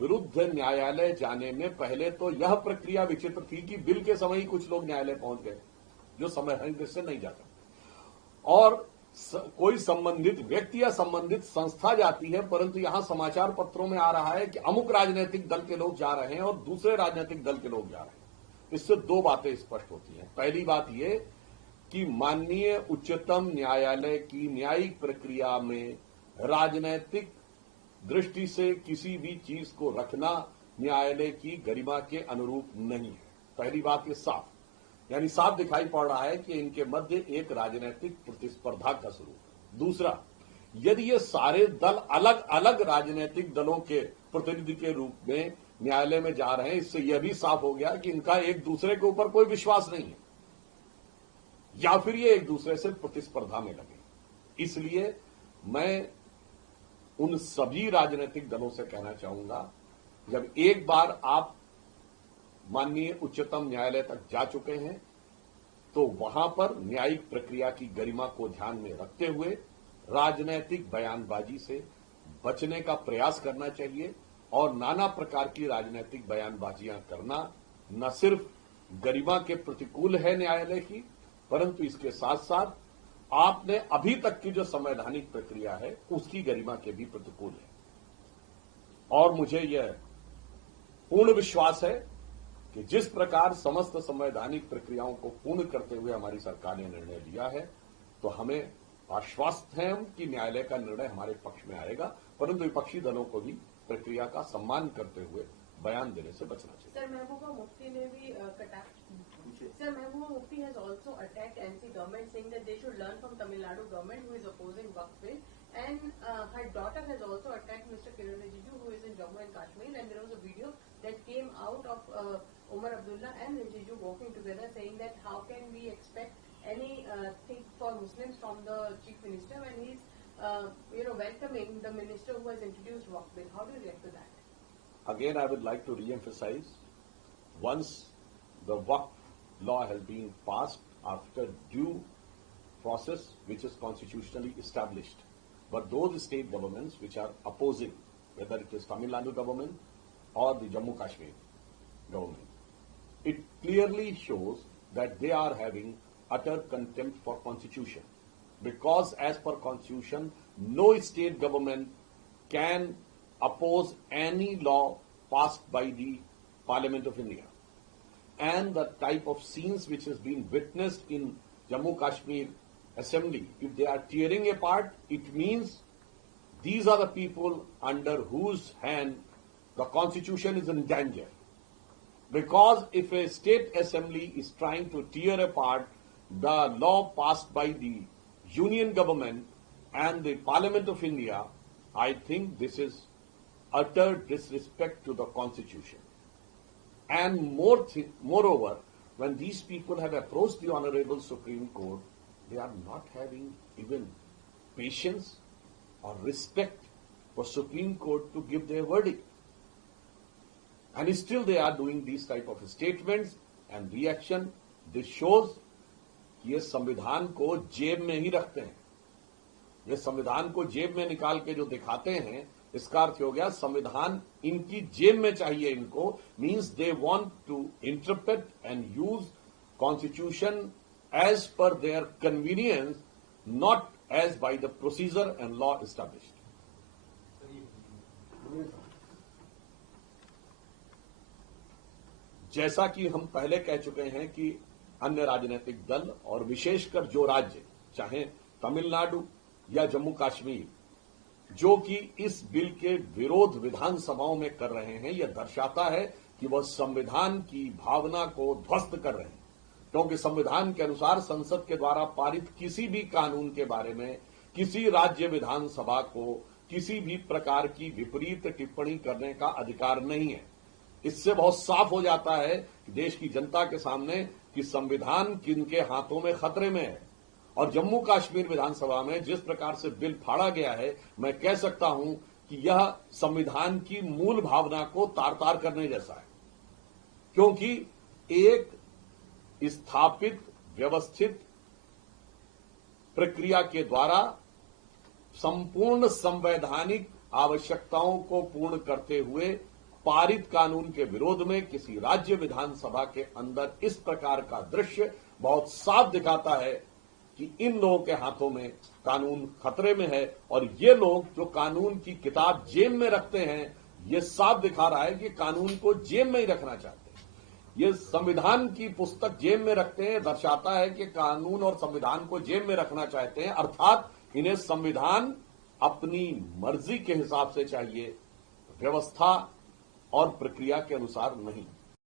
विरुद्ध न्यायालय जाने में पहले तो यह प्रक्रिया विचित्र थी कि बिल के समय ही कुछ लोग न्यायालय पहुंच गए जो संवैधानिक दृष्टि से नहीं जा सकते, और कोई संबंधित व्यक्ति या संबंधित संस्था जाती है, परंतु यहां समाचार पत्रों में आ रहा है कि अमुक राजनीतिक दल के लोग जा रहे हैं और दूसरे राजनीतिक दल के लोग जा रहे हैं। इससे दो बातें स्पष्ट होती हैं। पहली बात यह कि माननीय उच्चतम न्यायालय की न्यायिक प्रक्रिया में राजनीतिक दृष्टि से किसी भी चीज को रखना न्यायालय की गरिमा के अनुरूप नहीं है। पहली बात ये साफ, यानी साफ दिखाई पड़ रहा है कि इनके मध्य एक राजनीतिक प्रतिस्पर्धा का स्वरूप है। दूसरा, यदि ये सारे दल अलग अलग राजनीतिक दलों के प्रतिनिधि के रूप में न्यायालय में जा रहे हैं, इससे यह भी साफ हो गया कि इनका एक दूसरे के ऊपर कोई विश्वास नहीं है, या फिर ये एक दूसरे से प्रतिस्पर्धा में लगे। इसलिए मैं उन सभी राजनीतिक दलों से कहना चाहूंगा, जब एक बार आप माननीय उच्चतम न्यायालय तक जा चुके हैं तो वहां पर न्यायिक प्रक्रिया की गरिमा को ध्यान में रखते हुए राजनीतिक बयानबाजी से बचने का प्रयास करना चाहिए। और नाना प्रकार की राजनीतिक बयानबाजियां करना न सिर्फ गरिमा के प्रतिकूल है न्यायालय की, परंतु इसके साथ साथ आपने अभी तक की जो संवैधानिक प्रक्रिया है उसकी गरिमा के भी प्रतिकूल है। और मुझे यह पूर्ण विश्वास है कि जिस प्रकार समस्त संवैधानिक प्रक्रियाओं को पूर्ण करते हुए हमारी सरकार ने निर्णय लिया है, तो हमें आश्वस्त हैं हम कि न्यायालय का निर्णय हमारे पक्ष में आएगा, परंतु विपक्षी दलों को भी प्रक्रिया का सम्मान करते हुए बयान देने से बचना चाहिए। सर, महबूबा मुफ्ती ने भी Sir, Mehbooba Mufti has also attacked NC government, saying that they should learn from Tamil Nadu government, who is opposing Waqf bill, and her daughter has also attacked Mr. Kiran Rijiju, who is in Jammu and Kashmir, and there was a video that came out of Umar Abdullah and Rijiju walking together, saying that how can we expect anything for Muslims from the chief minister when he's welcoming the minister who has introduced Waqf bill. How do you react to that? Again, I would like to re-emphasize, once the Waqf law has been passed after due process which is constitutionally established, but those state governments which are opposing, whether it is Tamil Nadu government or the Jammu Kashmir government, it clearly shows that they are having utter contempt for constitution, because as per constitution no state government can oppose any law passed by the Parliament of India. And the type of scenes which has been witnessed in Jammu Kashmir assembly, if they are tearing apart, it means these are the people under whose hand the constitution is in danger. Because if a state assembly is trying to tear apart the law passed by the union government and the Parliament of India, I think this is utter disrespect to the constitution. And moreover, when these people have approached the Honorable Supreme Court, they are not having even patience or respect for Supreme Court to give their verdict. And still they are doing these type of statements and reaction. This shows कि ये संविधान को जेब में ही रखते हैं। ये संविधान को जेब में निकाल के जो दिखाते हैं, इसका अर्थ हो गया संविधान इनकी जेब में चाहिए इनको, means they want to interpret and use constitution as per their convenience, not as by the procedure and law established. जैसा कि हम पहले कह चुके हैं कि अन्य राजनीतिक दल और विशेषकर जो राज्य, चाहे तमिलनाडु या जम्मू कश्मीर, जो कि इस बिल के विरोध विधानसभाओं में कर रहे हैं, यह दर्शाता है कि वह संविधान की भावना को ध्वस्त कर रहे हैं। क्योंकि संविधान के अनुसार संसद के द्वारा पारित किसी भी कानून के बारे में किसी राज्य विधानसभा को किसी भी प्रकार की विपरीत टिप्पणी करने का अधिकार नहीं है। इससे बहुत साफ हो जाता है कि देश की जनता के सामने कि संविधान किनके हाथों में खतरे में है। और जम्मू कश्मीर विधानसभा में जिस प्रकार से बिल फाड़ा गया है, मैं कह सकता हूं कि यह संविधान की मूल भावना को तार तार करने जैसा है। क्योंकि एक स्थापित व्यवस्थित प्रक्रिया के द्वारा संपूर्ण संवैधानिक आवश्यकताओं को पूर्ण करते हुए पारित कानून के विरोध में किसी राज्य विधानसभा के अंदर इस प्रकार का दृश्य बहुत साफ दिखाता है कि इन लोगों के हाथों में कानून खतरे में है। और ये लोग जो कानून की किताब जेब में रखते हैं, ये साफ दिखा रहा है कि कानून को जेब में ही रखना चाहते हैं। ये संविधान की पुस्तक जेब में रखते हैं, दर्शाता है कि कानून और संविधान को जेब में रखना चाहते हैं, अर्थात इन्हें संविधान अपनी मर्जी के हिसाब से चाहिए, व्यवस्था और प्रक्रिया के अनुसार नहीं।